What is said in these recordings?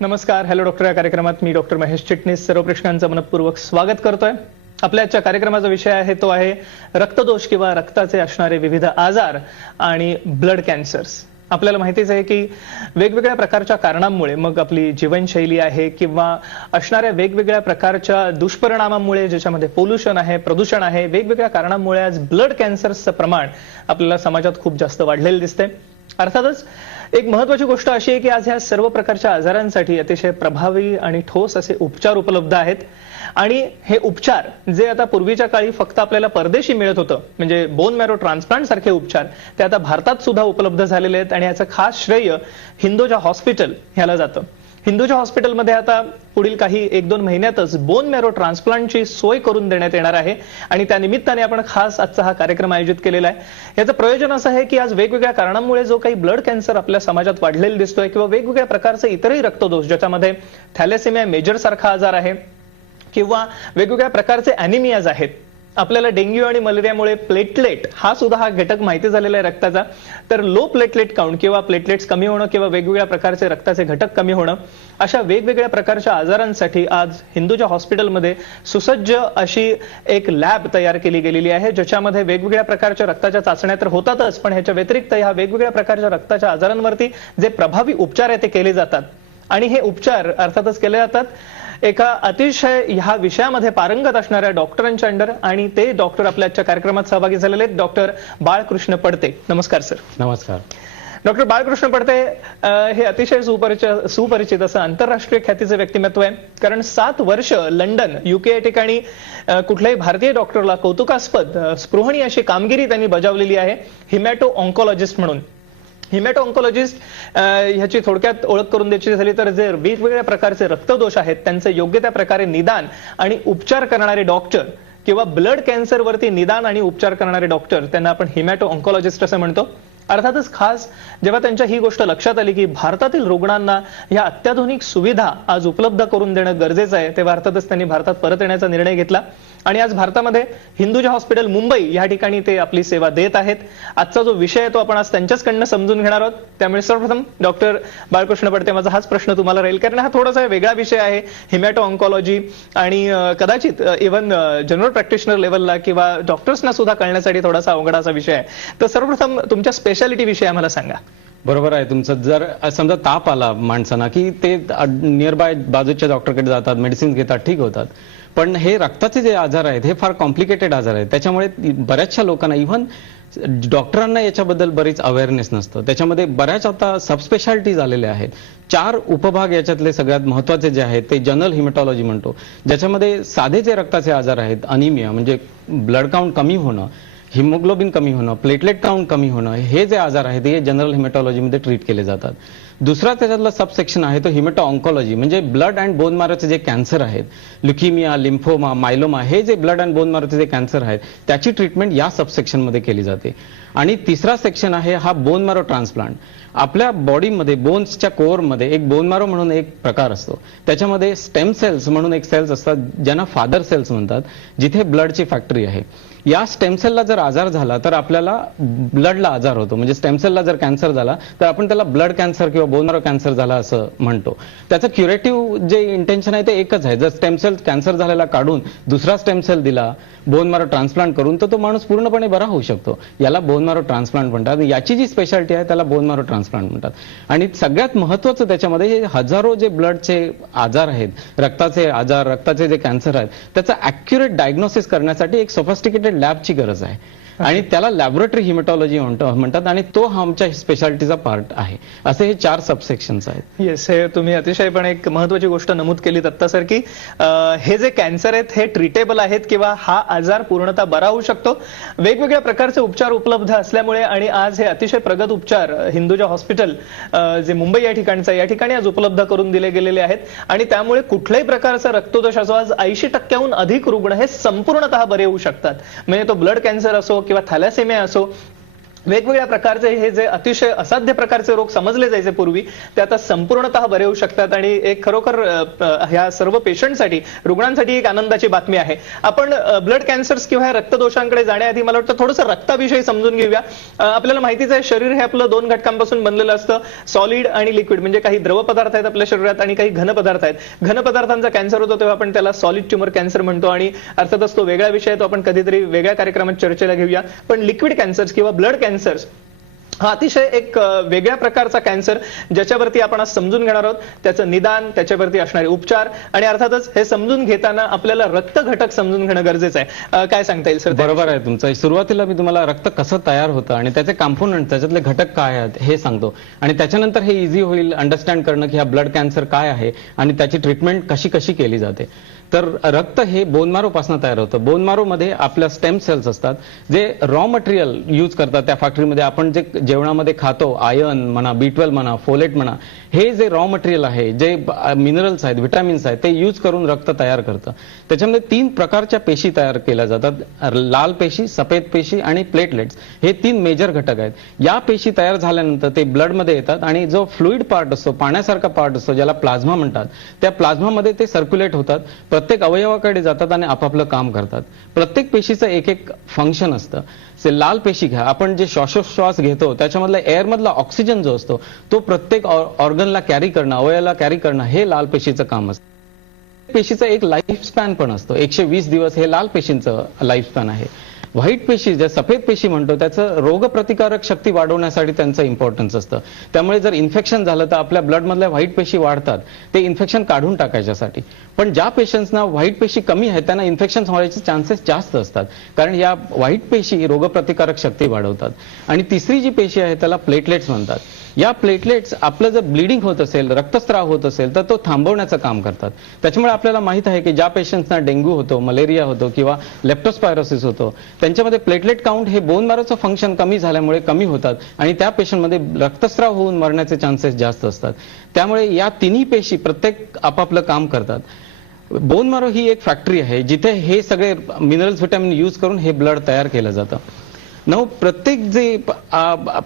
नमस्कार. Hello doctor या कार्यक्रमात मी डॉक्टर महेश चिटणीस सर्व प्रेक्षकांचं मनपूर्वक स्वागत करतोय. आपल्या आजच्या कार्यक्रमाचा विषय आहे तो आहे रक्तदोष किंवा रक्ताचे असणारे विविध आजार आणि ब्लड कॅन्सर्स. आपल्याला माहितीच आहे की वेगवेगळ्या प्रकारच्या कारणांमुळे मग आपली जीवनशैली आहे किंवा असणाऱ्या वेगवेगळ्या प्रकारच्या दुष्परिणामांमुळे ज्याच्यामध्ये पोल्युशन आहे, प्रदूषण आहे, वेगवेगळ्या कारणांमुळे आज ब्लड कॅन्सर्सचं प्रमाण आपल्याला समाजात खूप जास्त वाढलेलं दिसतंय. अर्थातच एक महत्त्वाची गोष्ट अशी आहे की आज ह्या सर्व प्रकारच्या आजारांसाठी अतिशय प्रभावी आणि ठोस असे उपचार उपलब्ध आहेत. आणि हे उपचार जे आता पूर्वीच्या काळी फक्त आपल्याला परदेशी मिळत होतं, म्हणजे बोन मॅरो ट्रान्सप्लांट सारखे उपचार, ते आता भारतात सुद्धा उपलब्ध झालेले आहेत. आणि याचं खास श्रेय हिंदुजा हॉस्पिटल ह्याला जातं. हिंदुजा हॉस्पिटलमध्ये आता पुढील काही 1-2 महिन्यातच बोन मॅरो ट्रान्सप्लांटची सोय करून देण्यात येणार आहे. आणि त्या निमित्ताने आपण खास आजचा हा कार्यक्रम आयोजित केलेला आहे. याचं प्रयोजन असं आहे की आज वेगवेगळ्या कारणांमुळे जो काही ब्लड कॅन्सर आपल्या समाजात वाढलेला दिसतोय किंवा वेगवेगळ्या प्रकारचे इतरही रक्तदोष, ज्याच्यामध्ये थॅलेसेमिया मेजर सारखा आजार आहे किंवा वेगवेगळ्या प्रकारचे अॅनिमियाज आहेत. आपल्याला डेंग्यू आणि मलेरियामुळे प्लेटलेट हा सुद्धा हा घटक माहिती झालेला आहे रक्ताचा. तर लो प्लेटलेट काउंट किंवा प्लेटलेट्स कमी होणं किंवा वेगवेगळ्या प्रकारचे रक्ताचे घटक कमी होणं, अशा वेगवेगळ्या प्रकारच्या आजारांसाठी आज हिंदुजा हॉस्पिटलमध्ये सुसज्ज अशी एक लॅब तयार केली गेलेली आहे, ज्याच्यामध्ये वेगवेगळ्या प्रकारच्या रक्ताच्या चाचण्या तर होतातच, पण ह्याच्या व्यतिरिक्त ह्या वेगवेगळ्या प्रकारच्या रक्ताच्या आजारांवरती जे प्रभावी उपचार आहे ते केले जातात. आणि हे उपचार अर्थातच केले जातात एका अतिशय ह्या विषयामध्ये पारंगत असणाऱ्या डॉक्टरांच्या अंडर. आणि ते डॉक्टर आपल्या आजच्या कार्यक्रमात सहभागी झालेले आहेत. डॉक्टर बाळकृष्ण पडते. नमस्कार सर. नमस्कार. डॉक्टर बाळकृष्ण पडते हे अतिशय सुपरिचित असं आंतरराष्ट्रीय ख्यातीचे व्यक्तिमत्व आहे. कारण 7 वर्ष लंडन UK या ठिकाणी कुठल्याही भारतीय डॉक्टरला कौतुकास्पद स्पृहणीय अशी कामगिरी त्यांनी बजावलेली आहे हिमॅटो ऑन्कोलॉजिस्ट म्हणून. हिमॅटो ऑन्कोलॉजिस्ट ह्याची थोडक्यात ओळख करून द्यायची झाली तर जे वेगवेगळ्या प्रकारचे रक्तदोष आहेत त्यांचे योग्य त्या प्रकारे निदान आणि उपचार करणारे डॉक्टर किंवा ब्लड कॅन्सरवरती निदान आणि उपचार करणारे डॉक्टर, त्यांना आपण हिमॅटो ऑन्कोलॉजिस्ट असं म्हणतो. अर्थातच खास जेव्हा त्यांच्या ही गोष्ट लक्षात आली की भारतातील रुग्णांना ह्या अत्याधुनिक सुविधा आज उपलब्ध करून देणं गरजेचं आहे, तेव्हा अर्थातच त्यांनी भारतात परत येण्याचा निर्णय घेतला. आणि आज भारतामध्ये हिंदुजा हॉस्पिटल मुंबई या ठिकाणी ते आपली सेवा देत आहेत. आजचा जो विषय आहे तो आपण आज त्यांच्याचकडनं समजून घेणार आहोत. त्यामुळे सर्वप्रथम डॉक्टर बाळकृष्ण पडते, माझा हाच प्रश्न तुम्हाला राहील, कारण हा थोडासा वेगळा विषय आहे, हिमॅटो ऑन्कोलॉजी, आणि कदाचित इव्हन जनरल प्रॅक्टिशनर लेवलला किंवा डॉक्टर्सना सुद्धा कळण्यासाठी थोडासा अवघडाचा विषय आहे. तर सर्वप्रथम तुमच्या स्पेशालिटी विषयी आम्हाला सांगा. बरोबर आहे तुमचं. जर समजा ताप आला माणसांना की ते नियर बाय बाजूच्या डॉक्टरकडे जातात, मेडिसिन घेतात, ठीक होतात. पण हे रक्ताचे जे आजार आहेत हे फार कॉम्प्लिकेटेड आजार आहेत. त्याच्यामुळे बऱ्याचशा लोकांना, इव्हन डॉक्टरांना याच्याबद्दल बरीच अवेअरनेस नसतं. त्याच्यामध्ये बऱ्याच आता सबस्पेशालिटीज आलेल्या आहेत. 4 उपभाग याच्यातले सगळ्यात महत्वाचे जे आहेत ते जनरल हिमॅटॉलॉजी म्हणतो, ज्याच्यामध्ये साधे जे रक्ताचे आजार आहेत, अनिमिया म्हणजे ब्लड काउंट कमी होणं, हिमोग्लोबिन कमी होणं, प्लेटलेट काउंट कमी होणं, हे जे आजार आहेत हे जनरल हिमॅटॉलॉजीमध्ये ट्रीट केले जातात. दुसरा त्याच्यातला सबसेक्शन आहे तो हिमॅटो ऑन्कोलॉजी, म्हणजे ब्लड अँड बोन मॅरोचे जे कॅन्सर आहेत, ल्युकेमिया, लिम्फोमा, मायलोमा, हे जे ब्लड अँड बोन मॅरोचे जे कॅन्सर आहेत त्याची ट्रीटमेंट या सबसेक्शनमध्ये केली जाते. आणि तिसरा सेक्शन आहे हा बोन मॅरो ट्रान्सप्लांट. आपल्या बॉडीमध्ये बोन्सच्या कोअरमध्ये एक बोन मॅरो म्हणून एक प्रकार असतो, त्याच्यामध्ये स्टेम सेल्स म्हणून एक सेल्स असतात ज्यांना फादर सेल्स म्हणतात, जिथे ब्लडची फॅक्टरी आहे. या स्टेम सेलला जर आजार झाला तर आपल्याला ब्लडला आजार होतो, म्हणजे स्टेम सेलला जर कॅन्सर झाला तर आपण त्याला ब्लड कॅन्सर किंवा बोन मॅरो कॅन्सर झाला असं म्हणतो. त्याचं क्युरेटिव्ह जे इंटेन्शन आहे ते एकच आहे, जर स्टेम सेल कॅन्सर झालेला काढून दुसरा स्टेम सेल दिला बोन मॅरो ट्रान्सप्लांट करून तर तो माणूस पूर्णपणे बरा होऊ शकतो. याला बोन मॅरो ट्रान्सप्लांट म्हणतात. याची जी स्पेशालिटी आहे त्याला बोन मॅरो ट्रान्सप्लांट म्हणतात. आणि सगळ्यात महत्वाचं त्याच्यामध्ये हे हजारो जे ब्लडचे आजार आहेत, रक्ताचे आजार, रक्ताचे जे कॅन्सर आहेत, त्याचा ॲक्युरेट डायग्नोसिस करण्यासाठी एक सोफिस्टिकेटेड लॅबची गरज आहे. आणि त्याला लॅबोरेटरी हिमॅटॉलॉजी म्हणतात. आणि तो आमच्या स्पेशालिटीचा पार्ट आहे. असे हे 4 सबसेक्शन्स आहेत. येस, हे तुम्ही अतिशय पण एक महत्वाची गोष्ट नमूद केलीत आत्ता सर, की हे जे कॅन्सर आहेत हे ट्रीटेबल आहेत किंवा हा आजार पूर्णतः बरा होऊ शकतो. वेगवेगळ्या प्रकारचे उपचार उपलब्ध असल्यामुळे आणि आज हे अतिशय प्रगत उपचार हिंदुजा हॉस्पिटल जे मुंबई या ठिकाणचं या ठिकाणी आज उपलब्ध करून दिले गेलेले आहेत. आणि त्यामुळे कुठल्याही प्रकारचा रक्तदोष असो, आज 80% अधिक रुग्ण हे संपूर्णतः बरे होऊ शकतात. म्हणजे तो ब्लड कॅन्सर असो किंवा थॅलेसेमिया असो वेगवेगळ्या प्रकारचे हे जे अतिशय असाध्य प्रकारचे रोग समजले जायचे पूर्वी, ते आता संपूर्णतः बरे होऊ शकतात आणि एक खरोखर ह्या सर्व पेशंटसाठी, रुग्णांसाठी एक आनंदाची बातमी आहे. आपण ब्लड कॅन्सर्स किंवा रक्तदोषांकडे जाण्याआधी मला वाटतं थोडंसं रक्ताविषयी समजून घेऊया. आपल्याला माहितीच आहे, शरीर हे आपलं 2 घटकांपासून बनलेलं असतं, सॉलिड आणि लिक्विड. म्हणजे काही द्रव पदार्थ आहेत आपल्या शरीरात आणि काही घन पदार्थ आहेत. घन पदार्थांचा कॅन्सर होतो तेव्हा आपण त्याला सॉलिड ट्युमर कॅन्सर म्हणतो आणि अर्थातच तो वेगळा विषय आहे, तो आपण कधीतरी वेगळ्या कार्यक्रमात चर्चेला घेऊया. पण लिक्विड कॅन्सर्स किंवा ब्लड कॅन्सर्स हा अतिशय एक वेगळ्या प्रकारचा कॅन्सर, ज्याच्यावरती आपण आज समजून घेणार आहोत. त्याचं निदान, त्याच्यावरती असणारे उपचार आणि अर्थातच हे समजून घेताना आपल्याला रक्त घटक समजून घेणं गरजेचं आहे. काय सांगता येईल सर? बरोबर आहे तुमचं. सुरुवातीला मी तुम्हाला रक्त कसं तयार होतं आणि त्याचे कॉम्पोनंट, त्याच्यातले घटक काय आहेत हे सांगतो आणि त्याच्यानंतर हे इझी होईल अंडरस्टँड करणं की हा ब्लड कॅन्सर काय आहे आणि त्याची ट्रीटमेंट कशी कशी केली जाते. तर रक्त हे बोन मॅरो पासून तयार होतं. बोन मॅरो मध्ये आपल्या स्टेम सेल्स असतात, जे रॉ मटेरियल यूज करतात त्या फॅक्टरीमध्ये. आपण जे जेवणामध्ये खातो, आयर्न म्हणा, B12 म्हणा, फोलेट म्हणा, हे जे रॉ मटेरियल आहे, जे मिनरल्स आहेत, विटॅमिन्स आहेत, ते यूज करून रक्त तयार करतं. त्याच्यामध्ये 3 प्रकारच्या पेशी तयार केल्या जातात: लाल पेशी, सफेद पेशी आणि प्लेटलेट्स. हे 3 मेजर घटक आहेत. या पेशी तयार झाल्यानंतर ते ब्लडमध्ये येतात आणि जो फ्लुइड पार्ट असतो, पाण्यासारखा पार्ट असतो, ज्याला प्लाझ्मा म्हणतात, त्या प्लाझ्मामध्ये ते सर्क्युलेट होतात, प्रत्येक अवयवाकडे जातात आणि आपापलं काम करतात. प्रत्येक पेशीचं एक एक फंक्शन असतं. लाल पेशी घ्या, आपण जे श्वासोश्वास घेतो त्याच्यामधला एअरमधला ऑक्सिजन जो असतो तो प्रत्येक ऑर्गनला कॅरी करणं, अवयवाला कॅरी करणं, हे लाल पेशीचं काम असतं. पेशीचं एक लाईफ स्पॅन पण असतो, 120 दिवस हे लाल पेशींचं लाईफ स्पॅन आहे. व्हाईट पेशी, ज्या सफेद पेशी म्हणतो, त्याचं रोगप्रतिकारक शक्ती वाढवण्यासाठी त्यांचं इम्पॉर्टन्स असतं. त्यामुळे जर इन्फेक्शन झालं तर आपल्या ब्लडमधल्या व्हाईट पेशी वाढतात, ते इन्फेक्शन काढून टाकायच्यासाठी. पण ज्या पेशंट्सना व्हाईट पेशी कमी आहेत त्यांना इन्फेक्शन होण्याचे चान्सेस जास्त असतात, कारण या व्हाईट पेशी रोगप्रतिकारक शक्ती वाढवतात. आणि तिसरी जी पेशी आहे त्याला प्लेटलेट्स म्हणतात. या प्लेटलेट्स आपलं जर ब्लिडिंग होत असेल, रक्तस्राव होत असेल तर तो थांबवण्याचं काम करतात. त्याच्यामुळे आपल्याला माहित आहे की ज्या पेशंट्सना डेंग्यू होतो, मलेरिया होतो किंवा लेप्टोस्पायरोसिस होतो, त्यांच्यामध्ये प्लेटलेट काउंट हे बोन मॅरोचं फंक्शन कमी झाल्यामुळे कमी होतात आणि त्या पेशंटमध्ये रक्तस्राव होऊन मरण्याचे चान्सेस जास्त असतात. त्यामुळे या तिन्ही पेशी प्रत्येक आपापलं काम करतात. बोन मॅरो ही एक फॅक्टरी आहे जिथे हे सगळे मिनरल्स, व्हिटॅमिन यूज करून हे ब्लड तयार केलं जातं. प्रत्येक जे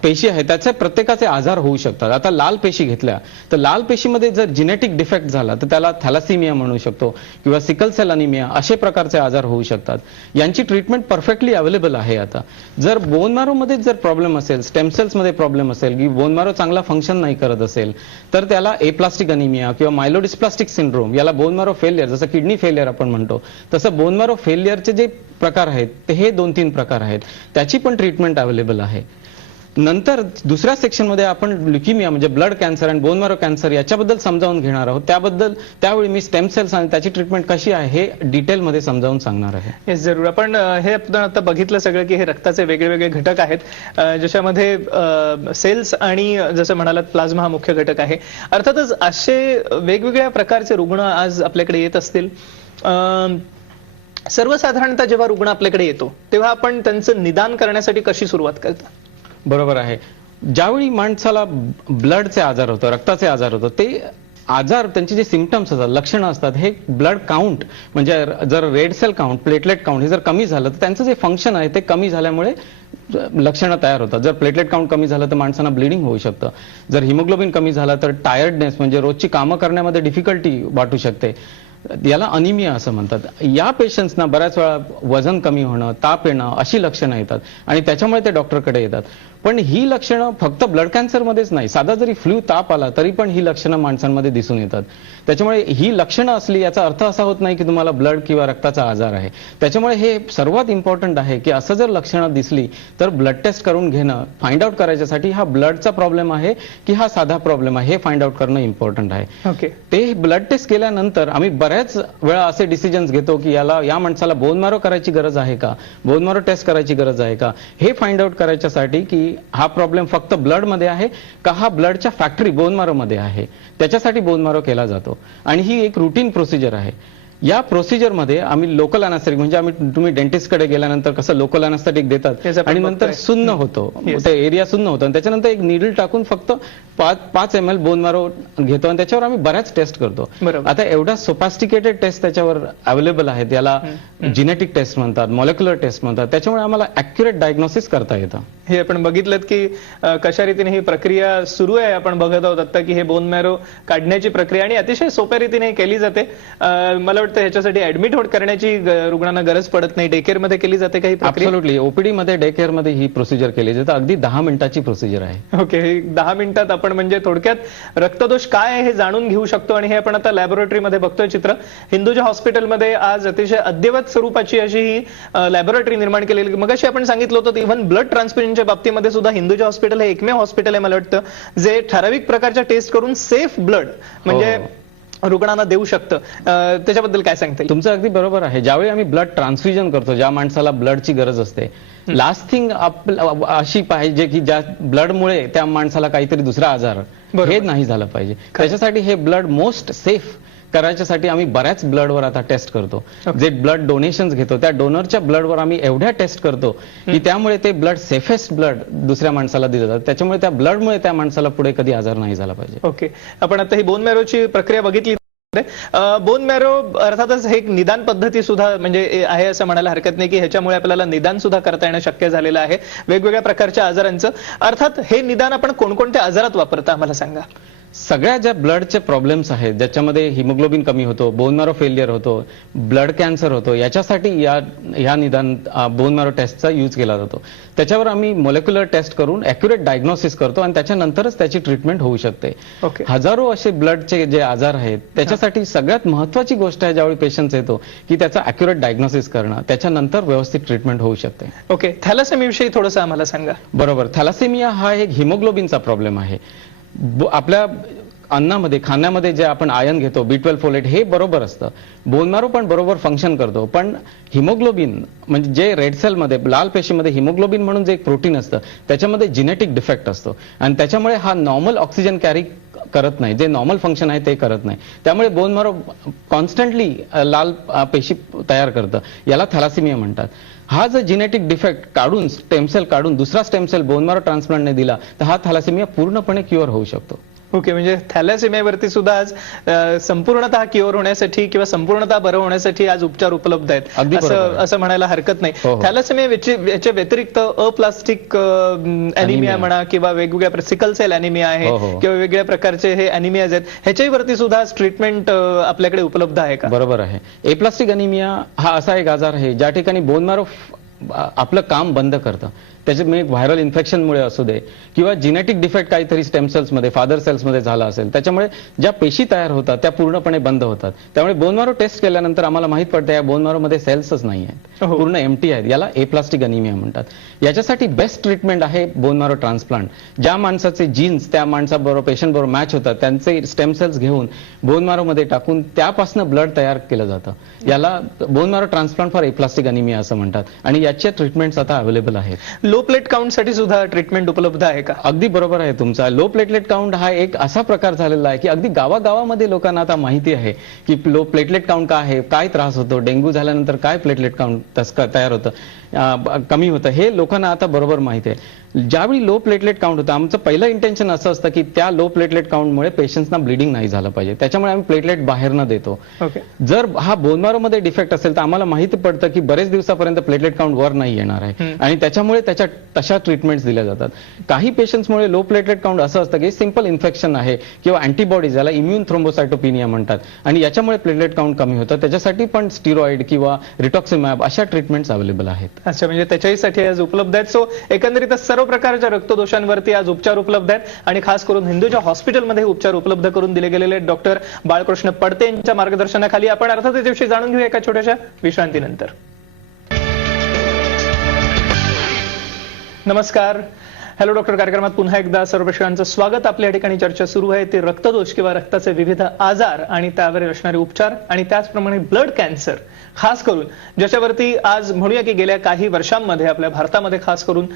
पेशी आहे त्याचे प्रत्येकाचे आजार होऊ शकतात. आता लाल पेशी घेतल्या तर लाल पेशीमध्ये जर जेनेटिक डिफेक्ट झाला तर त्याला थॅलासेमिया म्हणू शकतो किंवा सिकल सेल अनिमिया, असे प्रकारचे आजार होऊ शकतात. यांची ट्रीटमेंट परफेक्टली अवेलेबल आहे. आता जर बोन मॅरोमध्ये जर प्रॉब्लेम असेल, स्टेम सेल्समध्ये प्रॉब्लेम असेल, की बोन मॅरो चांगला फंक्शन नाही करत असेल, तर त्याला एप्लास्टिक अनिमिया किंवा मायलोडिस्प्लास्टिक सिंड्रोम, याला बोन मॅरो फेलियर, जसं किडनी फेलियर आपण म्हणतो तसं बोन मॅरो फेलियरचे जे प्रकार आहेत ते हे 2-3 प्रकार आहेत. त्याची पण ट्रीटमेंट अवेलेबल आहे. नंतर दुसऱ्या सेक्शनमध्ये आपण ल्युकेमिया म्हणजे ब्लड कॅन्सर आणि बोन मॅरो कॅन्सर याच्याबद्दल समजावून घेणार आहोत. त्यावेळी मी स्टेम सेल्स आणि त्याची ट्रीटमेंट कशी आहे हे डिटेलमध्ये समजावून सांगणार आहे. येस, जरूर. आपण हे आता बघितलं सगळं की हे रक्ताचे वेगळे घटक आहेत, ज्याच्यामध्ये सेल्स आणि जसं म्हणालात प्लाझ्मा हा मुख्य घटक आहे. अर्थातच असे वेगवेगळ्या प्रकारचे रुग्ण आज आपल्याकडे येत असतील. सर्वसाधारणतः जेव्हा रुग्ण आपल्याकडे येतो तेव्हा आपण त्यांचं निदान करण्यासाठी कशी सुरुवात करता? बरोबर आहे. ज्यावेळी माणसाला ब्लडचे आजार होतो, रक्ताचे आजार होतो, ते आजार, त्यांचे जे सिम्पटम्स असतात, लक्षणं असतात, हे ब्लड काउंट म्हणजे जर red cell count, platelet count हे जर कमी झालं तर त्यांचं जे फंक्शन आहे ते कमी झाल्यामुळे लक्षणं तयार होतात. जर प्लेटलेट काउंट कमी झालं तर माणसांना ब्लिडिंग होऊ शकतं. जर हिमोग्लोबिन कमी झालं तर टायर्डनेस म्हणजे रोजची कामं करण्यामध्ये डिफिकल्टी वाटू शकते, याला अनिमिया असं म्हणतात. या पेशंट्सना बऱ्याच वेळा वजन कमी होणं, ताप येणं अशी लक्षणं येतात आणि त्याच्यामुळे ते डॉक्टरकडे येतात. पण ही लक्षणं फक्त ब्लड कॅन्सरमध्येच नाही, साधा जरी फ्लू ताप आला तरी पण ही लक्षणं माणसांमध्ये दिसून येतात. त्याच्यामुळे ही लक्षणं असली याचा अर्थ असा होत नाही की तुम्हाला ब्लड किंवा रक्ताचा आजार आहे. त्याच्यामुळे हे सर्वात इम्पॉर्टंट आहे की असं जर लक्षणं दिसली तर ब्लड टेस्ट करून घेणं, फाइंड आउट करायच्यासाठी हा ब्लडचा प्रॉब्लेम आहे की हा साधा प्रॉब्लेम आहे हे फाइंड आउट करणं इम्पॉर्टंट आहे. ओके. ते ब्लड टेस्ट केल्यानंतर आम्ही बऱ्याच वेळा असे डिसिजन्स घेतो की या माणसाला बोन मॅरो करायची गरज आहे का, बोन मॅरो टेस्ट करायची गरज आहे का, हे फाइंड आउट करायच्यासाठी की हा प्रॉब्लेम फक्त ब्लड मध्ये आहे का हा ब्लडच्या फॅक्टरी बोन मॅरो मध्ये आहे, त्याच्यासाठी बोन मॅरो केला जातो. आणि ही एक रुटीन प्रोसिजर आहे. या प्रोसिजरमध्ये आम्ही लोकल अॅनेस्थेटिक म्हणजे तुम्ही डेंटिस्टकडे गेल्यानंतर कसं लोकल अॅनेस्थेटिक देतात Yes, आपण आणि नंतर बघतोय. सुन्न होतो, ते एरिया सुन्न होतं आणि त्याच्यानंतर एक निडल टाकून फक्त 5 ml बोन मॅरो घेतो आणि त्याच्यावर आम्ही बऱ्याच टेस्ट करतो. बरोबर. आता एवढा सोफास्टिकेटेड टेस्ट त्याच्यावर अवेलेबल आहेत, याला जिनेटिक टेस्ट म्हणतात, मॉलिक्युलर टेस्ट म्हणतात, त्याच्यामुळे आम्हाला ॲक्युरेट डायग्नोसिस करता येतं. हे आपण बघितलं की कशा रीतीने ही प्रक्रिया सुरू आहे. आपण बघत आहोत आता की हे बोन मॅरो काढण्याची प्रक्रिया आणि अतिशय सोप्या रीतीने केली जाते. मला वाटतं ह्याच्यासाठी ऍडमिट करण्याची रुग्णांना गरज पडत नाही. डे केअर मध्ये केली जाते काही प्रक्रिया. ऍब्सोल्युटली ओपीडी मध्ये डे केअर मध्ये ही प्रोसिजर केली जाते. अगदी 10 मिनिटाची प्रोसिजर आहे. ओके, 10 मिनिटात आपण म्हणजे थोडक्यात रक्तदोष काय आहे हे जाणून घेऊ शकतो आणि हे आपण आता लॅबोरेटरीमध्ये बघतोय चित्र. हिंदुजा हॉस्पिटलमध्ये आज अतिशय अद्ययावत स्वरूपाची अशी ही लॅबोरेटरी निर्माण केलेली. मगाशी आपण सांगितलं होतं इव्हन ब्लड ट्रान्सफ्युजनच्या बाबतीमध्ये सुद्धा हिंदुजा हॉस्पिटल हे एकमेव हॉस्पिटल आहे मला वाटतं जे ठराविक प्रकारच्या टेस्ट करून सेफ ब्लड म्हणजे रुग्णांना देऊ शकतं. त्याच्याबद्दल काय सांगता येईल? तुमचं अगदी बरोबर आहे. ज्यावेळी आम्ही ब्लड ट्रान्सफ्युजन करतो, ज्या माणसाला ब्लडची गरज असते, लास्ट थिंग अशी पाहिजे की ज्या ब्लडमुळे त्या माणसाला काहीतरी दुसरा आजार हे नाही झालं पाहिजे. त्याच्यासाठी हे ब्लड मोस्ट सेफ करायच्यासाठी आम्ही बऱ्याच ब्लडवर आता टेस्ट करतो. जे ब्लड डोनेशन्स घेतो त्या डोनरच्या ब्लडवर आम्ही एवढ्या टेस्ट करतो की त्यामुळे ते ब्लड सेफेस्ट ब्लड दुसऱ्या माणसाला दिलं जातं. त्याच्यामुळे त्या ब्लडमुळे त्या माणसाला पुढे कधी आजार नाही झाला पाहिजे. ओके, आपण आता ही बोन मॅरोची प्रक्रिया बघितली. बोन मॅरो अर्थातच हे एक निदान पद्धती सुद्धा म्हणजे आहे असं म्हणायला हरकत नाही की ह्याच्यामुळे आपल्याला निदान सुद्धा करता येणं शक्य झालेलं आहे वेगवेगळ्या प्रकारच्या आजारांचं. अर्थात हे निदान आपण कोणकोणत्या आजारात वापरता आम्हाला सांगा. सगळ्या ज्या ब्लडचे प्रॉब्लेम्स आहेत, ज्याच्यामध्ये हिमोग्लोबिन कमी होतो, बोन मॅरो फेल्युअर होतो, ब्लड कॅन्सर होतो, याच्यासाठी या निदान बोन मॅरो टेस्टचा यूज केला जातो. त्याच्यावर आम्ही मॉलिक्युलर टेस्ट करून ॲक्युरेट डायग्नोसिस करतो आणि त्याच्यानंतरच त्याची ट्रीटमेंट होऊ शकते. ओके, हजारो असे ब्लडचे जे आजार आहेत त्याच्यासाठी सगळ्यात महत्वाची गोष्ट आहे ज्यावेळी पेशंट येतो की त्याचं ॲक्युरेट डायग्नोसिस करणं, त्याच्यानंतर व्यवस्थित ट्रीटमेंट होऊ शकते. ओके, थॅलेसेमियाविषयी थोडंसं आम्हाला सांगा. बरोबर. थॅलेसेमिया हा एक हिमोग्लोबिनचा प्रॉब्लेम आहे. आपल्या अन्नामध्ये खाण्यामध्ये जे आपण आयर्न घेतो, B12 फोलेट, हे बरोबर असतं. बोन मॅरो पण बरोबर फंक्शन करतो. पण हिमोग्लोबिन म्हणजे जे रेड सेलमध्ये लाल पेशीमध्ये हिमोग्लोबिन म्हणून जे एक प्रोटीन असतं त्याच्यामध्ये जिनेटिक डिफेक्ट असतो आणि त्याच्यामुळे हा नॉर्मल ऑक्सिजन कॅरी करत नाही, जे नॉर्मल फंक्शन आहे ते करत नाही. त्यामुळे बोन मॅरो कॉन्स्टंटली लाल पेशी तयार करतं. याला थॅलासेमिया म्हणतात. हा जर जिनेटिक डिफेक्ट काढून स्टेम सेल काढून दुसरा स्टेम सेल बोन मॅरो ट्रान्सप्लांटने दिला तर हा थॅलासेमिया पूर्णपणे क्युअर होऊ शकतो. ओके, म्हणजे थॅलेसेमियावरती सुद्धा आज संपूर्णतः क्युअर होण्यासाठी किंवा संपूर्णतः बरं होण्यासाठी आज उपचार उपलब्ध आहेत असं म्हणायला हरकत नाही. थॅलेसेमिया याच्या व्यतिरिक्त अप्लास्टिक अॅनिमिया म्हणा किंवा वेगवेगळ्या सिकल सेल अॅनिमिया आहे किंवा वेगवेगळ्या प्रकारचे हे अॅनिमियाज आहेत, ह्याच्यावरती सुद्धा ट्रीटमेंट आपल्याकडे उपलब्ध आहे का? बरोबर आहे. एप्लास्टिक अॅनिमिया हा असा एक आजार आहे ज्या ठिकाणी बोन मॅरो आपलं काम बंद करतं. त्याच्यामुळे व्हायरल इन्फेक्शनमुळे असू दे किंवा जिनेटिक डिफेक्ट काहीतरी स्टेम सेल्समध्ये फादर सेल्समध्ये झाला असेल, त्याच्यामुळे ज्या पेशी तयार होतात त्या पूर्णपणे बंद होतात. त्यामुळे बोन मॅरो टेस्ट केल्यानंतर आम्हाला माहित पडतं या बोन मॅरोमध्ये सेल्सच नाही आहेत, पूर्ण एम्प्टी आहेत. याला एप्लास्टिक अॅनिमिया म्हणतात. याच्यासाठी बेस्ट ट्रीटमेंट आहे बोन मॅरो ट्रान्सप्लांट. ज्या माणसाचे जीन्स त्या माणसाबरोबर पेशंट बरोबर मॅच होतात त्यांचे स्टेम सेल्स घेऊन बोन मॅरोमध्ये टाकून त्यापासून ब्लड तयार केलं जातं. याला bone marrow transplant for aplastic anaemia असं म्हणतात आणि याच्या ट्रीटमेंट्स आता अवेलेबल आहेत. लो प्लेट काउंट साठी सुद्धा ट्रीटमेंट उपलब्ध आहे का? अगदी बरोबर आहे तुमचा. लो प्लेटलेट काउंट हा एक असा प्रकार झालेला आहे की अगदी गावागावामध्ये लोकांना आता माहिती आहे की लो प्लेटलेट काउंट काय आहे, काय त्रास होतो, डेंग्यू झाल्यानंतर काय प्लेटलेट काउंट तयार होतं, कमी होतं, हे लोकांना आता बरोबर माहिती आहे. ज्यावेळी लो प्लेटलेट काउंट होतं आमचं पहिलं इंटेन्शन असं असतं की त्या लो प्लेटलेट काउंटमुळे पेशंट्सना ब्लिडिंग नाही झालं पाहिजे, त्याच्यामुळे आम्ही प्लेटलेट बाहेरनं देतो. जर हा बोन मॅरोमध्ये डिफेक्ट असेल तर आम्हाला माहिती पडतं की बरेच दिवसापर्यंत प्लेटलेट काउंट वर नाही येणार आहे आणि त्याच्यामुळे त्याच्या तशा ट्रीटमेंट्स दिल्या जातात. काही पेशंट्समुळे लो प्लेटलेट काउंट असं असतं की सिंपल इन्फेक्शन आहे किंवा अँटीबॉडीज, याला इम्युन थ्रोम्बोसायटोपिनिया म्हणतात, आणि याच्यामुळे प्लेटलेट काउंट कमी होतं. त्याच्यासाठी पण स्टिरॉइड किंवा रिटॉक्सिमॅब अशा ट्रीटमेंट्स अवेलेबल आहेत. अच्छा, म्हणजे त्याच्यासाठी आज उपलब्ध आहेत. सो एकंदरीतच सर्व प्रकारच्या रक्तदोषांवरती आज उपचार उपलब्ध आहेत आणि खास करून हिंदुजा हॉस्पिटलमध्ये उपचार उपलब्ध करून दिले गेलेले आहेत. डॉक्टर बाळकृष्ण पडते यांच्या मार्गदर्शनाखाली आपण अर्थात याच्याविषयी जाणून घेऊया एका छोट्याशा विश्रांतीनंतर. नमस्कार. हॅलो डॉक्टर कार्यक्रमात पुन्हा एकदा सर्व प्रेक्षकांचं स्वागत. आपल्या या ठिकाणी चर्चा सुरू आहे ती रक्तदोष किंवा रक्ताचे विविध आजार आणि त्यावर असणारे उपचार आणि त्याचप्रमाणे ब्लड कॅन्सर, खास करून ज्याच्यावरती आज म्हणूया की गेल्या काही वर्षांमध्ये आपल्या भारतामध्ये खास करून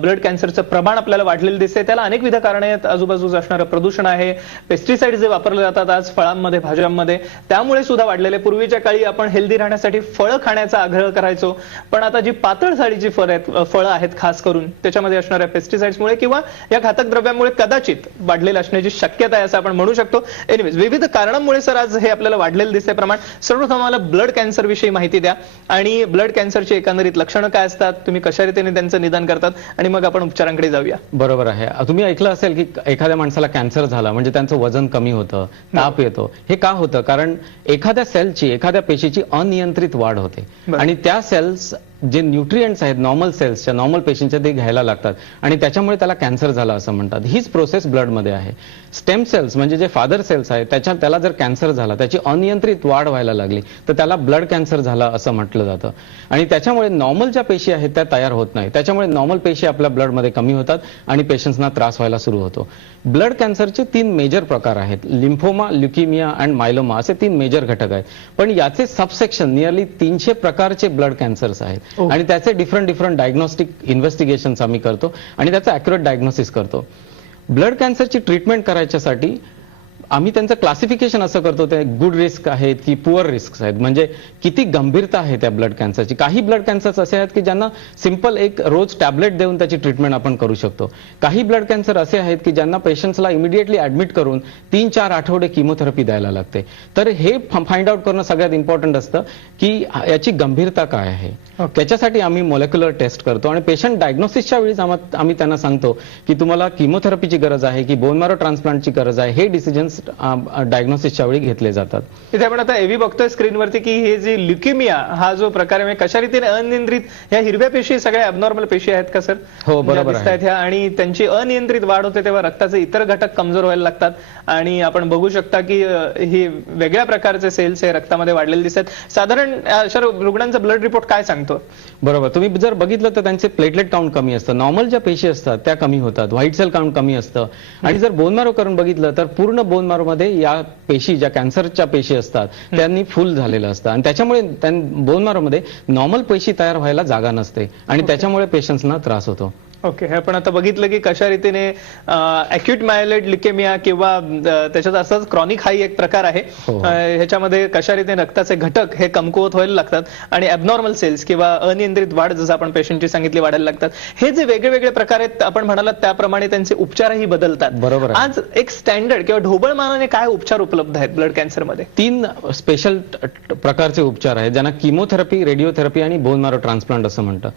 ब्लड कॅन्सरचं प्रमाण आपल्याला वाढलेलं दिसते. त्याला अनेकविध कारणे आहेत. आजूबाजूला असणारं प्रदूषण आहे, पेस्टिसाइड जे वापरले जातात आज फळांमध्ये भाज्यांमध्ये, त्यामुळे सुद्धा वाढलेले. पूर्वीच्या काळी आपण हेल्दी राहण्यासाठी फळं खाण्याचा आग्रह करायचो, पण आता जी पातळ साडीची फळं आहेत खास करून त्याच्यामध्ये असणाऱ्या पेस्टिसाइड्समुळे किंवा या घातक द्रव्यांमुळे कदाचित वाढलेलं असण्याची शक्यता आहे असं आपण म्हणू शकतो. एनिवेज, विविध कारणांमुळे सर आज हे आपल्याला वाढलेलं दिसते प्रमाण. सर्वप्रथम आम्हाला ब्लड कॅन्सर विषयी माहिती द्या आणि ब्लड कॅन्सरची एकंदरीत लक्षणं काय असतात, तुम्ही कशा रीतीने त्यांचं निदान करतात आणि मग आपण उपचारांकडे जाऊया. बरोबर आहे. तुम्ही ऐकलं असेल की एखाद्या माणसाला कॅन्सर झाला म्हणजे त्यांचं वजन कमी होतं, ताप येतो. हे का होतं? कारण एखाद्या सेलची, एखाद्या पेशीची अनियंत्रित वाढ होते आणि त्या सेल्स जे न्यूट्रिएंट्स आहेत नॉर्मल सेल्सच्या, नॉर्मल पेशींच्या, ते घ्यायला लागतात आणि त्याच्यामुळे त्याला कॅन्सर झाला असं म्हणतात. हीच प्रोसेस ब्लडमध्ये आहे. स्टेम सेल्स म्हणजे जे फादर सेल्स आहेत त्याला जर कॅन्सर झाला, त्याची अनियंत्रित वाढ व्हायला लागली तर त्याला ब्लड कॅन्सर झाला असं म्हटलं जातं. आणि त्याच्यामुळे नॉर्मल ज्या पेशी आहेत त्या तयार होत नाही. त्याच्यामुळे नॉर्मल पेशी आपल्या ब्लडमध्ये कमी होतात आणि पेशंट्सना त्रास व्हायला सुरू होतो. ब्लड कॅन्सरचे 3 मेजर प्रकार आहेत. लिम्फोमा, ल्युकेमिया अँड मायलोमा असे 3 मेजर घटक आहेत. पण याचे सबसेक्शन नियरली 300 प्रकारचे ब्लड कॅन्सर्स आहेत आणि त्याचे डिफरंट डायग्नोस्टिक इन्व्हेस्टिगेशन्स आम्ही करतो आणि त्याचं ॲक्युरेट डायग्नोसिस करतो. ब्लड कॅन्सरची ट्रीटमेंट करायच्यासाठी आम्ही त्यांचं क्लासिफिकेशन असं करतो, ते गुड रिस्क आहेत की पुअर रिस्क आहेत, म्हणजे किती गंभीरता आहे त्या ब्लड कॅन्सरची. काही ब्लड कॅन्सर्स असे आहेत की ज्यांना सिंपल एक रोज टॅबलेट देऊन त्याची ट्रीटमेंट आपण करू शकतो. काही ब्लड कॅन्सर असे आहेत की ज्यांना पेशंट्सला इमिडिएटली ऍडमिट करून 3-4 आठवडे किमोथेरपी द्यायला लागते. तर हे फाइंड आउट करणं सगळ्यात इम्पॉर्टंट असतं की याची गंभीरता काय आहे. त्याच्यासाठी आम्ही मोलेक्युलर टेस्ट करतो आणि पेशंट डायग्नोसिसच्या वेळीच आम्ही त्यांना सांगतो की तुम्हाला किमोथेरपीची गरज आहे की बोन मॅरो ट्रान्सप्लांटची गरज आहे. हे डिसिजन डायग्नोसिसच्या वेळी घेतले जातात. इथे आपण आता एव्ही बघतोय स्क्रीनवरती की हे जे ल्युकेमिया हा जो प्रकार आहे, कशा रीतीने अनियंत्रित ह्या हिरव्या पेशी सगळ्या ॲबनॉर्मल पेशी आहेत का सर? हो, बरोबर आहे. ह्या आणि त्यांची अनियंत्रित वाढ होते तेव्हा रक्ताचे इतर घटक कमजोर व्हायला लागतात आणि आपण बघू शकता की ही वेगळ्या प्रकारचे सेल्स हे रक्तामध्ये वाढलेले दिसतात. साधारण अशा रुग्णांचा ब्लड रिपोर्ट काय सांगतो? बरोबर. तुम्ही जर बघितलं तर त्यांचे प्लेटलेट काउंट कमी असतं. नॉर्मल ज्या पेशी असतात त्या कमी होतात. व्हाईट सेल काउंट कमी असतं आणि जर बोन मॅरो करून बघितलं तर पूर्ण बोन मध्ये या पेशी, ज्या कॅन्सरच्या पेशी असतात त्यांनी फुल झालेलं असतं आणि त्याच्यामुळे बोन मॅरोमध्ये नॉर्मल पेशी तयार व्हायला जागा नसते आणि त्याच्यामुळे पेशंट्सना त्रास होतो. ओके, हे आपण आता बघितलं की कशा रीतीने अॅक्यूट मायलोइड ल्युकेमिया किंवा त्याच्यात असंच क्रॉनिक हा एक प्रकार आहे. ह्याच्यामध्ये कशा रीतीने रक्ताचे घटक हे कमकुवत व्हायला लागतात आणि ॲबनॉर्मल सेल्स किंवा अनियंत्रित वाढ जसं आपण पेशंटची सांगितली वाढायला लागतात. हे जे वेगळे प्रकार आहेत आपण म्हणालात त्याप्रमाणे त्यांचे उपचारही बदलतात. बरोबर. आज एक स्टँडर्ड किंवा ढोबळमानाने काय उपचार उपलब्ध आहेत ब्लड कॅन्सरमध्ये? 3 स्पेशल प्रकारचे उपचार आहेत ज्यांना किमोथेरपी, रेडिओथेरपी आणि बोन मॅरो ट्रान्सप्लांट असं म्हणतं.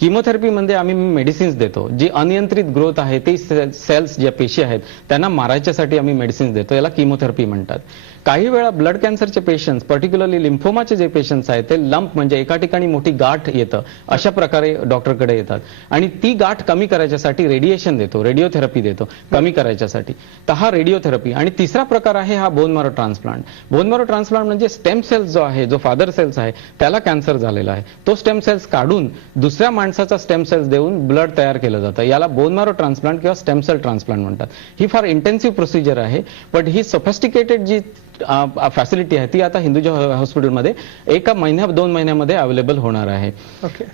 किमोथेरपीमध्ये आम्ही मेडिसिन्स देतो. जी अनियंत्रित ग्रोथ आहे ते सेल्स ज्या पेशी आहेत त्यांना मारायच्यासाठी आम्ही मेडिसिन्स देतो. याला किमोथेरपी म्हणतात. काही वेळा ब्लड कॅन्सरचे पेशंट्स, पर्टिक्युलरली लिम्फोमाचे जे पेशंट्स आहेत ते लंप म्हणजे एका ठिकाणी मोठी गाठ येतं अशा प्रकारे डॉक्टरकडे येतात आणि ती गाठ कमी करायच्यासाठी रेडिएशन देतो, रेडिओथेरपी देतो कमी करायच्यासाठी. तर हा रेडिओथेरपी. आणि तिसरा प्रकार आहे हा bone marrow transplant. Bone marrow transplant म्हणजे स्टेम सेल्स जो आहे, जो फादर सेल्स आहे त्याला कॅन्सर झालेला आहे, तो स्टेम सेल्स काढून दुसऱ्या माणसाचा स्टेम सेल्स देऊन ब्लड तयार केलं जातं. याला बोन मॅरो ट्रान्सप्लांट किंवा स्टेम सेल ट्रान्सप्लांट म्हणतात. ही फार इंटेन्सिव्ह प्रोसिजर आहे, पण ही सोफिस्टिकेटेड जी फॅसिलिटी आहे ती आता हिंदुजा हॉस्पिटलमध्ये 1-2 महिन्यामध्ये अवेलेबल होणार आहे.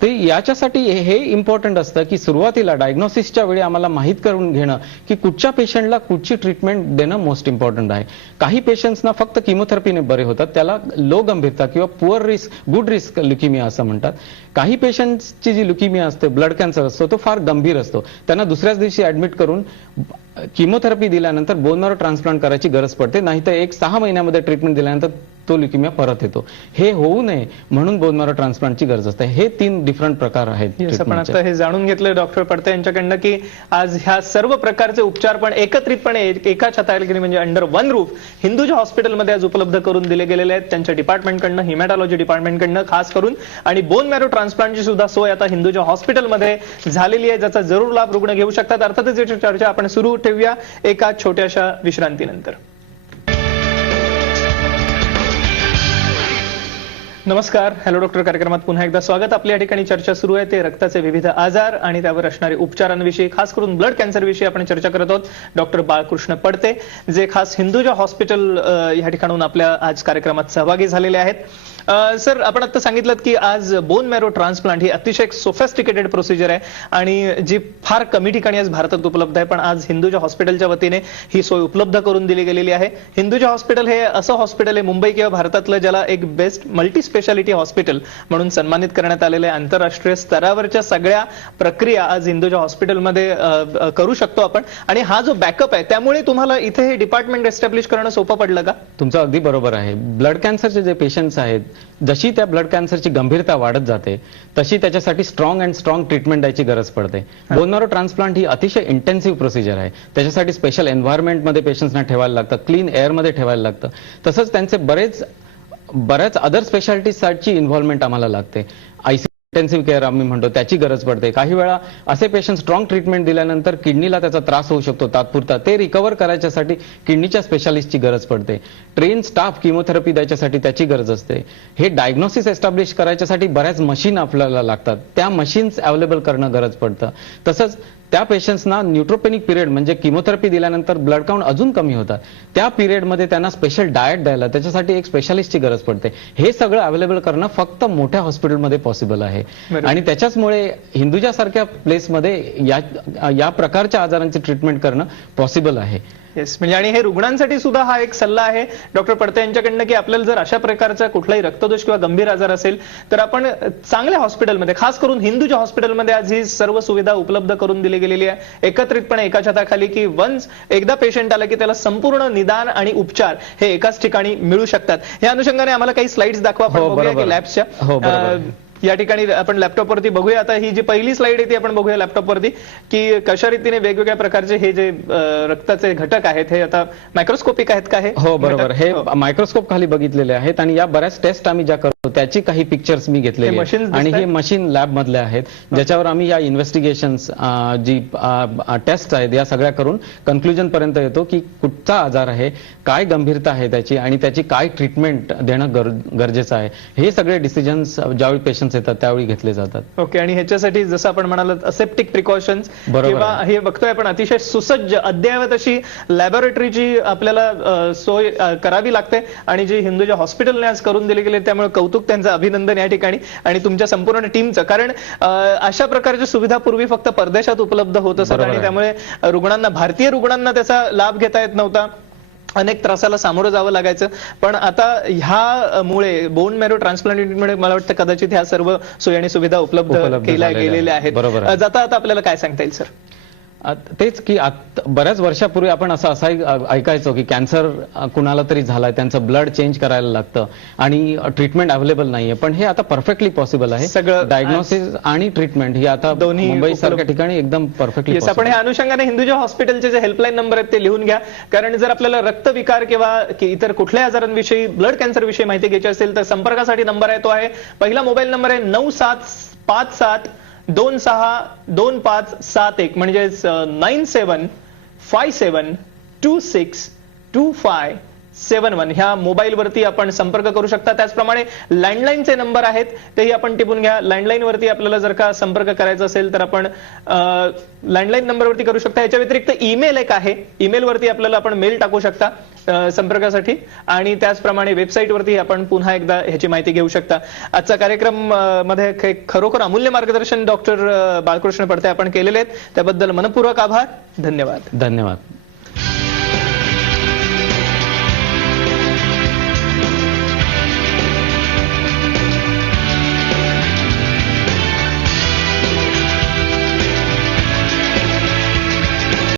ते याच्यासाठी हे इम्पॉर्टंट असतं की सुरुवातीला डायग्नोसिसच्या वेळी आम्हाला माहीत करून घेणं की कुठच्या पेशंटला कुठची ट्रीटमेंट देणं मोस्ट इम्पॉर्टंट आहे. काही पेशंट्सना फक्त किमोथेरपीने बरे होतात, त्याला लो गंभीरता किंवा poor risk, good risk leukaemia असं म्हणतात. काही पेशंट्सची जी ल्युकेमिया असते, ब्लड कॅन्सर असतो, तो फार गंभीर असतो. त्यांना दुसऱ्याच दिवशी ऍडमिट करून किमोथेरपी दिल्यानंतर बोन मॅरो ट्रान्सप्लांट करायची गरज पडते, नाहीतर 6 महिन्यामध्ये ट्रीटमेंट दिल्यानंतर तो ल्युकेमिया परत येतो. हे होऊ नये म्हणून बोन मॅरो ट्रान्सप्लांटची गरज असते. हे 3 डिफरंट प्रकार आहेत. आपण आता हे जाणून घेतलं डॉक्टर पडते यांच्याकडनं की आज ह्या सर्व प्रकारचे उपचार पण एकत्रितपणे एका छताखाली म्हणजे अंडर वन रूफ हिंदुजा हॉस्पिटलमध्ये आज उपलब्ध करून दिले गेलेले आहेत. त्यांच्या डिपार्टमेंटकडनं, हिमॅटॉलॉजी डिपार्टमेंटकडनं खास करून, आणि बोन मॅरो ट्रान्सप्लांटची सुद्धा सोय आता हिंदुजा हॉस्पिटलमध्ये झालेली आहे, ज्याचा जरूर लाभ रुग्ण घेऊ शकतात. अर्थातच याची चर्चा आपण सुरू ठेवूया एका छोट्याशा विश्रांतीनंतर. नमस्कार. हॅलो डॉक्टर कार्यक्रमात पुन्हा एकदा स्वागत. आपल्या ठिकाणी चर्चा सुरू आहे ते रक्ताचे विविध आजार आणि त्यावर असणारे उपचारांविषयी, खास करून ब्लड कॅन्सर विषयी आपण चर्चा करत आहोत. डॉक्टर बाळकृष्ण पडते जे खास हिंदुजा हॉस्पिटल या ठिकाणून आपल्या आज कार्यक्रमात सहभागी झालेले आहेत. सर, आपण आता सांगितलं की आज बोन मॅरो ट्रान्सप्लांट ही अतिशय सोफिस्टिकेटेड प्रोसिजर आहे आणि जी फार कमी ठिकाणी आज भारतात उपलब्ध आहे, पण आज हिंदुजा हॉस्पिटलच्या वतीने ही सोय उपलब्ध करून दिली गेलेली आहे. हिंदुजा हॉस्पिटल हे असं हॉस्पिटल आहे मुंबई किंवा भारतातलं ज्याला एक बेस्ट मल्टी स्पेशालिटी हॉस्पिटल म्हणून सन्मानित करण्यात आलेले आहे. आंतरराष्ट्रीय स्तरावरच्या सगळ्या प्रक्रिया आज हिंदुजा हॉस्पिटलमध्ये करू शकतो आपण आणि हा जो बॅकअप आहे त्यामुळे तुम्हाला इथे हे डिपार्टमेंट एस्टॅब्लिश करणं सोपं पडलं का? तुमचं अगदी बरोबर आहे. ब्लड कॅन्सरचे जे पेशंट्स आहेत, जशी त्या ब्लड कॅन्सरची गंभीरता वाढत जाते तशी त्याच्यासाठी स्ट्रॉंग ट्रीटमेंट द्यायची गरज पडते. बोन मॅरो ट्रान्सप्लांट ही अतिशय इंटेन्सिव्ह प्रोसिजर आहे. त्याच्यासाठी स्पेशल एन्व्हायरमेंटमध्ये पेशंट्सना ठेवायला लागतं, क्लीन एअरमध्ये ठेवायला लागतं. तसंच त्यांचे बऱ्याच अदर स्पेशालिटीजसाठी इन्व्हॉल्वमेंट आम्हाला लागते. इंटेन्सिव्ह केअर आम्ही म्हणतो त्याची गरज पडते. काही वेळा असे पेशंट स्ट्रॉंग ट्रीटमेंट दिल्यानंतर किडनीला त्याचा त्रास होऊ शकतो तात्पुरता. ते रिकव्हर करायच्यासाठी किडनीच्या स्पेशालिस्टची गरज पडते. ट्रेन स्टाफ किमोथेरपी द्यायच्यासाठी त्याची गरज असते. हे डायग्नोसिस एस्टॅब्लिश करायच्यासाठी बऱ्याच मशीन आपल्याला लागतात. त्या मशीन्स अवेलेबल करणं गरज पडतं. तसंच त्या पेशंट्सना न्यूट्रोपेनिक पिरियड म्हणजे किमोथेरपी दिल्यानंतर ब्लड काउंट अजून कमी होतात. त्या पिरियडमध्ये त्यांना स्पेशल डाएट द्यायला त्याच्यासाठी एक स्पेशालिस्टची गरज पडते. हे सगळं अवेलेबल करणं फक्त मोठ्या हॉस्पिटलमध्ये पॉसिबल आहे आणि त्याच्याचमुळे हिंदुजासारख्या प्लेसमध्ये या प्रकारच्या आजारांची ट्रीटमेंट करणं पॉसिबल आहे. येस, म्हणजे आणि हे रुग्णांसाठी सुद्धा हा एक सल्ला आहे डॉक्टर पडते यांच्याकडनं की आपल्याला जर अशा प्रकारचा कुठलाही रक्तदोष किंवा गंभीर आजार असेल तर आपण चांगल्या हॉस्पिटलमध्ये, खास करून हिंदुजा हॉस्पिटलमध्ये आज ही सर्व सुविधा उपलब्ध करून दिली गेलेली आहे एकत्रितपणे एका छताखाली, की वन्स एकदा पेशंट आला की त्याला संपूर्ण निदान आणि उपचार हे एकाच ठिकाणी मिळू शकतात. या अनुषंगाने आम्हाला काही स्लाइड्स दाखवा आपण बघूया की लॅब्सच्या. या ठिकाणी आपण लॅपटॉपवरती बघूया. आता ही जी पहिली स्लाइड आहे ती आपण बघूया लॅपटॉपवरती की कशा रीतीने वेगवेगळ्या प्रकारचे हे जे रक्ताचे घटक आहेत हे आता मायक्रोस्कोपिक आहेत का? हो बरोबर. हे मायक्रोस्कोप खाली बघितलेले आहेत आणि या बऱ्याच टेस्ट आम्ही ज्या करतो त्याची काही पिक्चर्स मी घेतलेली आहेत आणि हे मशीन लॅब मधले आहेत ज्याच्यावर आम्ही या इन्व्हेस्टिगेशन्स जी टेस्ट आहेत या सगळ्या करून कन्क्लुजन पर्यंत येतो की कुठचा आजार आहे, काय गंभीरता आहे त्याची आणि त्याची काय ट्रीटमेंट देणं गरजेचं आहे. हे सगळे डिसिजन्स ज्यावेळी पेशंट येतात त्यावेळी घेतले जातात. ओके. आणि ह्याच्यासाठी जसं आपण म्हणालात असेप्टिक प्रिकॉशन्स किंवा हे बघतोय आपण अतिशय सुसज्ज अद्ययावत अशी लॅबोरेटरीची आपल्याला सोय करावी लागते आणि जी हिंदुजा हॉस्पिटलने आज करून दिली गेली त्यामुळे कौतुक त्यांचं, अभिनंदन या ठिकाणी आणि तुमच्या संपूर्ण टीमचं. कारण अशा प्रकारच्या सुविधा पूर्वी फक्त परदेशात उपलब्ध होत असत आणि त्यामुळे रुग्णांना, भारतीय रुग्णांना त्याचा लाभ घेता येत नव्हता. अनेक त्रासाला सामोरं जावं लागायचं. पण आता ह्यामुळे बोन मॅरो ट्रान्सप्लांटेशनमुळे मला वाटतं कदाचित ह्या सर्व सोयी आणि सुविधा उपलब्ध केल्या गेलेल्या आहेत. जाता आता आपल्याला काय सांगता येईल सर? तेच की बऱ्याच वर्षापूर्वी आपण असं ऐकायचो की कॅन्सर कुणाला तरी झालाय, त्यांचं ब्लड चेंज करायला लागतं आणि ट्रीटमेंट अवेलेबल नाहीये. पण हे आता परफेक्टली पॉसिबल आहे. सगळं डायग्नोसिस आणि ट्रीटमेंट ही आता दोन्ही मुंबई सारख्या ठिकाणी एकदम परफेक्टली. आपण ह्या अनुषंगाने हिंदुजा हॉस्पिटलचे जे हेल्पलाईन नंबर आहेत ते लिहून घ्या. कारण जर आपल्याला रक्तविकार किंवा इतर कुठल्याही आजारांविषयी, ब्लड कॅन्सर विषयी माहिती घ्यायची असेल तर संपर्कासाठी नंबर आहे तो आहे, पहिला मोबाईल नंबर आहे 9757262571 म्हणजेच 9757262571 ह्या मोबाईलवरती आपण संपर्क करू शकता. त्याचप्रमाणे लँडलाईनचे नंबर आहेत तेही आपण टिपून घ्या. लँडलाईन वरती आपल्याला जर का संपर्क करायचा असेल तर आपण लँडलाईन नंबरवरती करू शकता. याच्या व्यतिरिक्त ईमेल एक आहे, ईमेलवरती आपल्याला आपण मेल टाकू शकता संपर्कासाठी आणि त्याचप्रमाणे वेबसाईटवरती आपण पुन्हा एकदा ह्याची माहिती घेऊ शकता. आजचा कार्यक्रम मध्ये खरोखर अमूल्य मार्गदर्शन डॉक्टर बाळकृष्ण पडते आपण केलेले आहेत त्याबद्दल मनपूर्वक आभार. धन्यवाद.